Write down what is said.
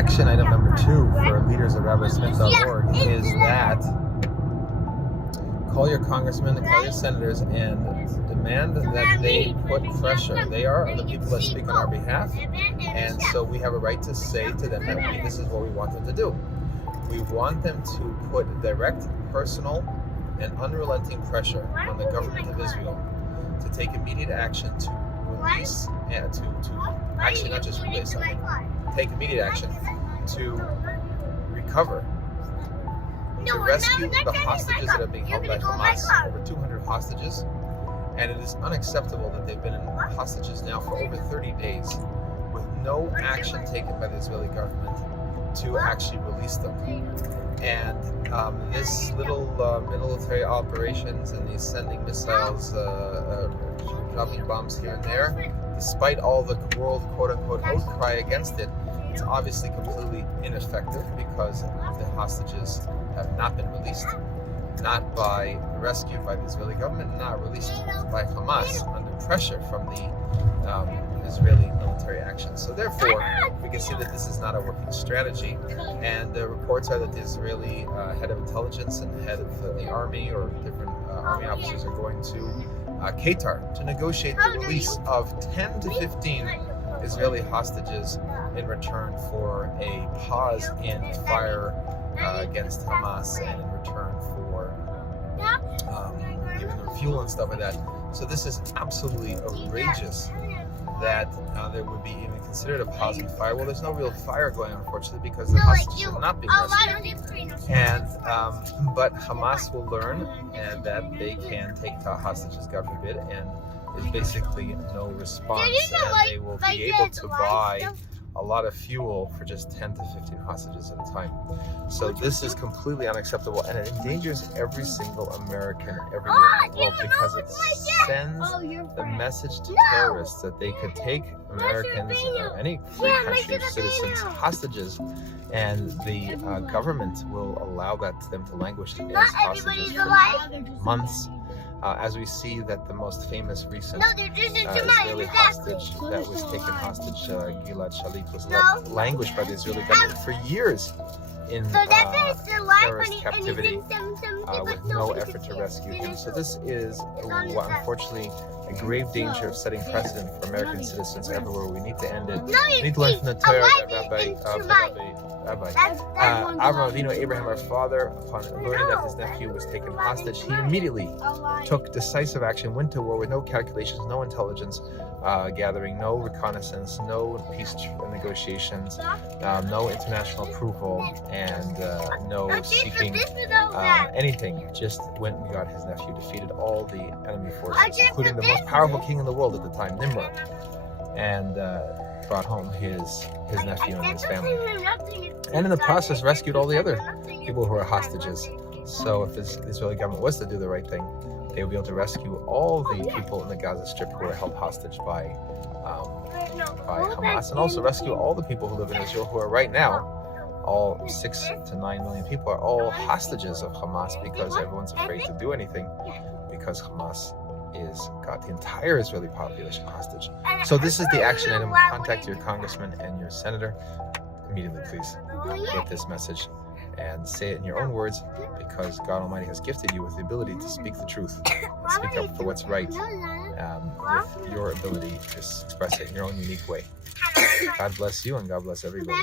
action item number 2 for leaders at RabbiSmith.org is that call your congressmen and call your senators and demand that they put pressure. They are the people that speak on our behalf, and so we have a right to say to them that this is what we want them to do. We want them to put direct, personal, and unrelenting pressure on the government of Israel to take immediate action to release and to actually not just release, take immediate action to recover, to rescue the hostages that are being held by Hamas, over 200 hostages, and it is unacceptable that they've been in hostages now for over 30 days with no action taken by the Israeli government to actually release them. And this little military operations and these sending missiles, dropping bombs here and there, despite all the world quote-unquote outcry against it, it's obviously completely ineffective because the hostages have not been released, not by rescued by the Israeli government, not released by Hamas under pressure from the Israeli military action. So therefore, we can see that this is not a working strategy, and the reports are that the Israeli head of intelligence and head of the army or different army officers are going to Qatar to negotiate the release of 10 to 15 Israeli hostages in return for a pause in fire against Hamas and in return for giving them fuel and stuff like that. So this is absolutely outrageous that there would be even considered a pause in fire. Well, there's no real fire going on, unfortunately, because the hostages are not being rescued. And but Hamas will learn that they can take hostages, God forbid, and there's basically no response, and they will be able to buy a lot of fuel for just 10 to 15 hostages at a time. So this is completely unacceptable, and it endangers every single American everywhere in the world because it sends the message to terrorists that they could take Americans or any free country citizens hostages, and the government will allow them to languish as hostages for months. As we see that the most famous recent Israeli hostage that was taken hostage, Gilad Shalit, was languished by the Israeli government for years in terrorist captivity with no effort to rescue him. So this is, unfortunately, a grave danger of setting precedent for American citizens everywhere. We need to end it. We need to learn from the Torah that Avraham Avinu, Abraham, our father, upon learning that his nephew was taken hostage, he immediately took decisive action, went to war with no calculations, no intelligence gathering, no reconnaissance, no peace negotiations, no international approval, and no seeking anything. Just went and got his nephew, defeated all the enemy forces, including the most powerful king in the world at the time, Nimrod, and brought home his nephew and his family, and in the process rescued all the other people who were hostages. So if the Israeli government was to do the right thing, they would be able to rescue all the people in the Gaza Strip who are held hostage by Hamas, and also rescue all the people who live in Israel who are right now, all 6 to 9 million people are all hostages of Hamas because everyone's afraid to do anything because Hamas got the entire Israeli population hostage. So this is the action item. Contact your congressman and your senator immediately, please, with this message, and say it in your own words, because God Almighty has gifted you with the ability to speak the truth, and speak up for what's right, with your ability to express it in your own unique way. God bless you, and God bless everybody.